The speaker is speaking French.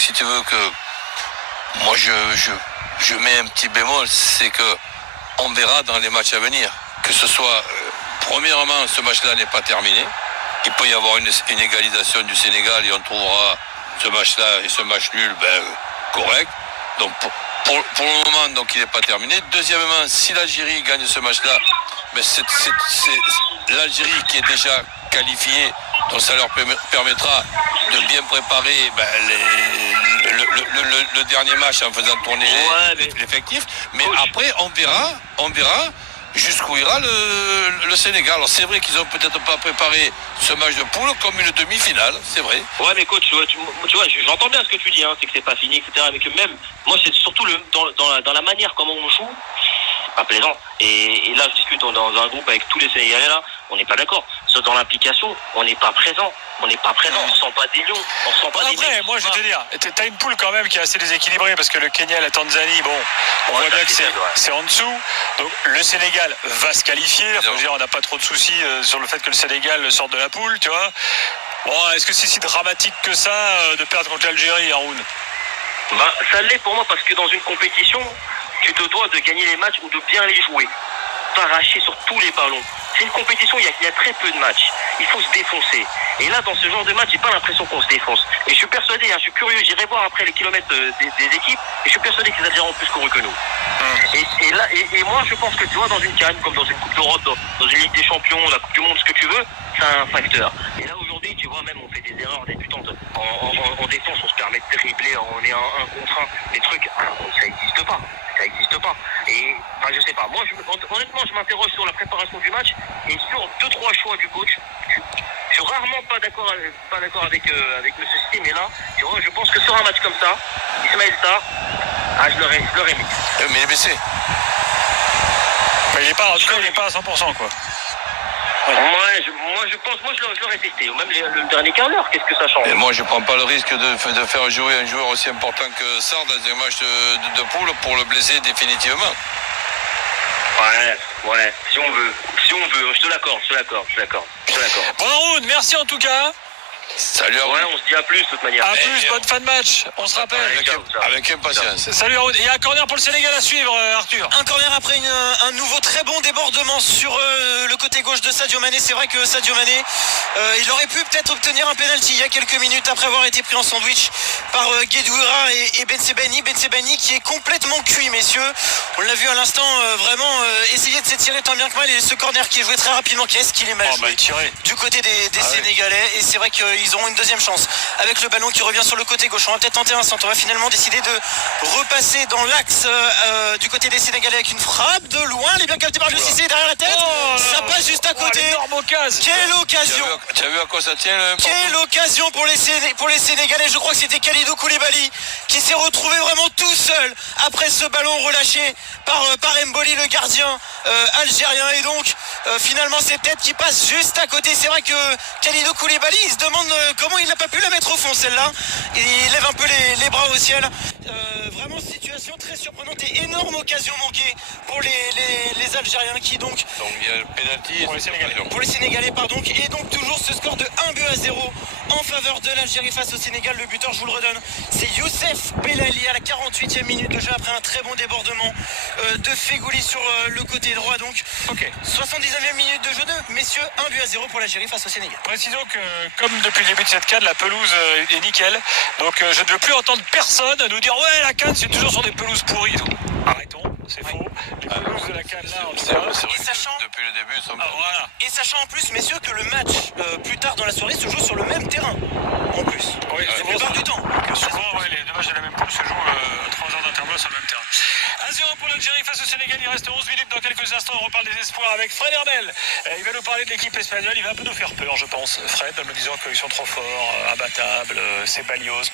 si tu veux, que moi je mets un petit bémol, c'est que on verra dans les matchs à venir. Que ce soit, premièrement, ce match-là n'est pas terminé. Il peut y avoir une égalisation du Sénégal et on trouvera ce match-là et ce match nul correct. Donc pour le moment, donc, il n'est pas terminé. Deuxièmement, si l'Algérie gagne ce match-là, c'est l'Algérie qui est déjà qualifiée, donc ça leur permettra de bien préparer le dernier match en faisant tourner l'effectif. Mais après, on verra jusqu'où ira le Sénégal. Alors c'est vrai qu'ils n'ont peut-être pas préparé ce match de poule comme une demi-finale, c'est vrai. Ouais, mais coach, tu vois, j'entends bien ce que tu dis, hein, c'est que c'est pas fini, etc. Mais que même, moi, c'est surtout dans la manière comment on joue, c'est pas plaisant. Et là, je discute dans un groupe avec tous les Sénégalais, là, on n'est pas d'accord. Sauf dans l'implication, on n'est pas présent. On n'est pas présent, on ne sent pas des lions, on sent pas des mecs. Après, moi je vais te dire, t'as une poule quand même qui est assez déséquilibrée parce que le Kenya, la Tanzanie, bon, on voit bien que c'est en dessous. Donc le Sénégal va se qualifier. Faut dire, on n'a pas trop de soucis sur le fait que le Sénégal sorte de la poule, tu vois. Bon, est-ce que c'est si dramatique que ça de perdre contre l'Algérie, Haroun? Ça l'est pour moi parce que dans une compétition, tu te dois de gagner les matchs ou de bien les jouer. T'arracher sur tous les ballons. C'est une compétition, il y a très peu de matchs. Il faut se défoncer. Et là, dans ce genre de match, j'ai pas l'impression qu'on se défonce. Et je suis persuadé, je suis curieux, j'irai voir après les kilomètres des équipes, et je suis persuadé que les Algériens ont plus couru que nous. Et moi, je pense que tu vois, dans une CAN, comme dans une Coupe d'Europe, dans une Ligue des Champions, la Coupe du Monde, ce que tu veux, c'est un facteur. Et là, aujourd'hui, tu vois, même on fait des erreurs débutantes. En défense, on se permet de dribbler, on est un contre un. Les trucs, ça n'existe pas. Ça n'existe pas. Et, je sais pas. Moi, honnêtement, je m'interroge sur la préparation du match et sur 2-3 choix du coach. Je suis rarement pas d'accord avec le système, mais là, tu vois, je pense que sur un match comme ça, Ismaël Sarr, je l'aurais mis. Mais il est blessé. Mais il n'est pas à 100%, quoi. Ouais. Moi, je l'aurais testé. Même le dernier quart d'heure, qu'est-ce que ça change? Et moi, je prends pas le risque de faire jouer un joueur aussi important que Sarr dans un match de poule pour le blesser définitivement. Ouais, si on veut, je te l'accorde. Bon, Haroun, merci en tout cas. Salut Haroun. Ouais, on se dit à plus de toute manière. À plus, bonne fin de match. On se rappelle. Avec impatience. Salut Haroun. Il y a un corner pour le Sénégal à suivre, Arthur. Un corner après un nouveau très bon débordement sur le côté gauche de Sadio Mané. C'est vrai que Sadio Mané, il aurait pu peut-être obtenir un penalty il y a quelques minutes après avoir été pris en sandwich par Guedouira et Ben Sebaini. Ben Sebaini qui est complètement cuit, messieurs. On l'a vu à l'instant, vraiment essayer de s'étirer tant bien que mal. Et ce corner qui est joué très rapidement, qu'est-ce qu'il est mal joué du côté des Sénégalais. Et c'est vrai qu'ils auront une deuxième chance avec le ballon qui revient sur le côté gauche. On va peut-être tenter un centre. On va finalement décider de repasser dans l'axe du côté des Sénégalais avec une frappe de loin. Elle est bien captée par Cissé derrière la tête. Ça passe juste à côté. Quelle occasion! Tu as vu à quoi ça tient? Quelle occasion pour les Sénégalais. Je crois que c'était Kalidou Koulibaly qui s'est retrouvé vraiment tout seul après ce ballon relâché par Mboli, le gardien algérien. Et donc finalement c'est tête qui passe juste à côté. C'est vrai que Kalidou Koulibaly, il se demande comment il n'a pas pu la mettre au fond celle-là. Il lève un peu les bras au ciel. Vraiment situation très surprenante et énorme occasion manquée pour les Algériens qui donc il y a le pénalty pour les Sénégalais pardon. Et donc toujours ce score de 1-0 en faveur de l'Algérie face au Sénégal. Le buteur, je vous le redonne, c'est Youssef Bellali à la 48e minute de jeu après un très bon débordement de Fegouli sur le côté droit. Donc 79e minute de jeu de messieurs, 1-0 pour l'Algérie face au Sénégal. Précisons que comme depuis le début de cette CAN, la pelouse est nickel. Donc je ne veux plus entendre personne nous dire ouais la CAN c'est toujours sur des pelouses pourries. Arrêtons, c'est faux. Les pelouses de la CAN là, depuis le début, voilà. Et sachant en plus, messieurs, que le match plus tard dans la soirée se joue sur le même terrain. En plus. Oui, la plupart du temps. Souvent, les deux matchs de la même poule se jouent à 3 heures d'intervalle sur le même terrain. 1-0 pour l'Algérie face au Sénégal. Il reste 11 minutes. Dans quelques instants, on reparle des espoirs avec Fred Hermel. Il va nous parler de l'équipe espagnole. Il va un peu nous faire peur, je pense, Fred, en nous disant qu'ils sont trop forts, imbattables, c'est Balios.